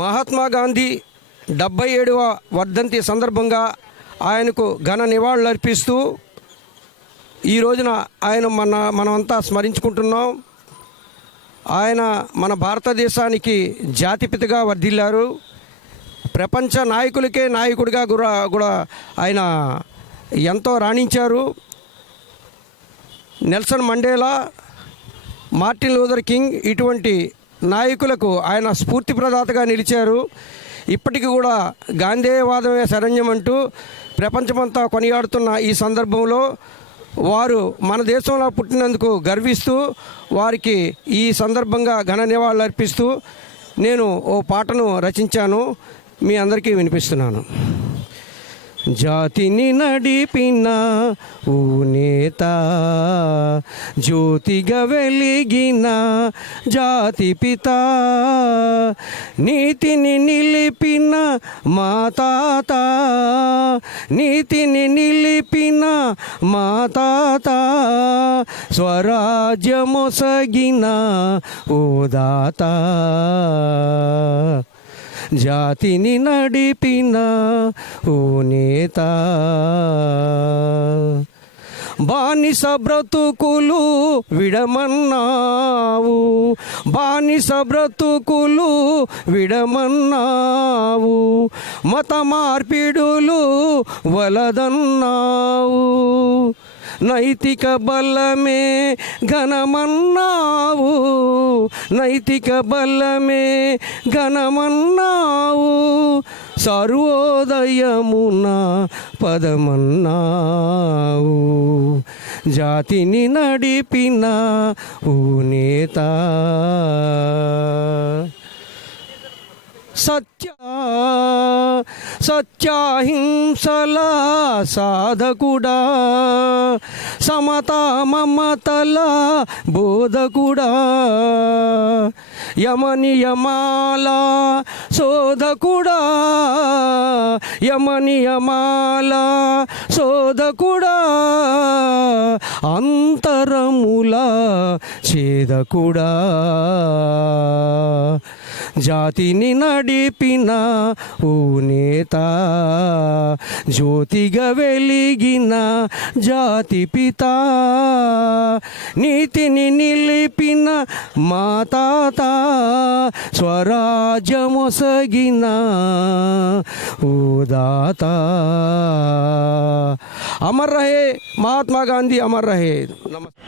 మహాత్మా గాంధీ 77వ వర్ధంతి సందర్భంగా ఆయనకు ఘన నివాళులర్పిస్తూ ఈ రోజున ఆయన మనమంతా స్మరించుకుంటున్నాం. ఆయన మన భారతదేశానికి జాతిపితగా వర్ధిల్లారు. ప్రపంచ నాయకులకే నాయకుడిగా కూడా ఆయన ఎంతో రాణించారు. Nelson Mandela, Martin Luther King ఇటువంటి నాయకులకు ఆయన స్ఫూర్తి ప్రదాతగా నిలిచారు. ఇప్పటికీ కూడా గాంధేయవాదమే శరణ్యం అంటూ ప్రపంచమంతా కొనియాడుతున్న ఈ సందర్భంలో వారు మన దేశంలో పుట్టినందుకు గర్విస్తూ వారికి ఈ సందర్భంగా ఘన నివాళులు అర్పిస్తూ నేను ఓ పాటను రచించాను, మీ అందరికీ వినిపిస్తున్నాను. జాతిని నడిపిన ఓ నేత, జ్యోతిగా వెలిగిన జాతి పిత, నీతిని నిలిపిన మా తాత, నీతిని నిలిపిన మా తాత, స్వరాజ్యమొసగిన ఓ దాత, జాతిని నడిపిన ఓ నేత. బానిస బ్రతుకులు విడమన్నావు, బానిస బ్రతుకులు విడమన్నావు, మత మార్పిడులు వలదన్నావు, నైతిక బలమే ఘనమన్నావు, నైతిక బలమే ఘనమన్నావు, సర్వోదయమున పదమన్నావు, జాతిని నడిపిన ఓ నేత. సత్యాహింసల సాధకుడా, సమతా మమతల బోధకుడా, యమనియమాల శోధకుడా, యమనియమాల శోధకుడా, అంతరముల ఛేదకుడా, జాతిని నడిపిన ఓ నేత, జ్యోతిగా వెలిగిన జాతి పిత, నీతిని నిలిపిన మా తాత, స్వరాజ్యమొసగిన ఓ దాత. అమర్ రహే మహాత్మా గాంధీ, అమర్ రహే. నమస్తే.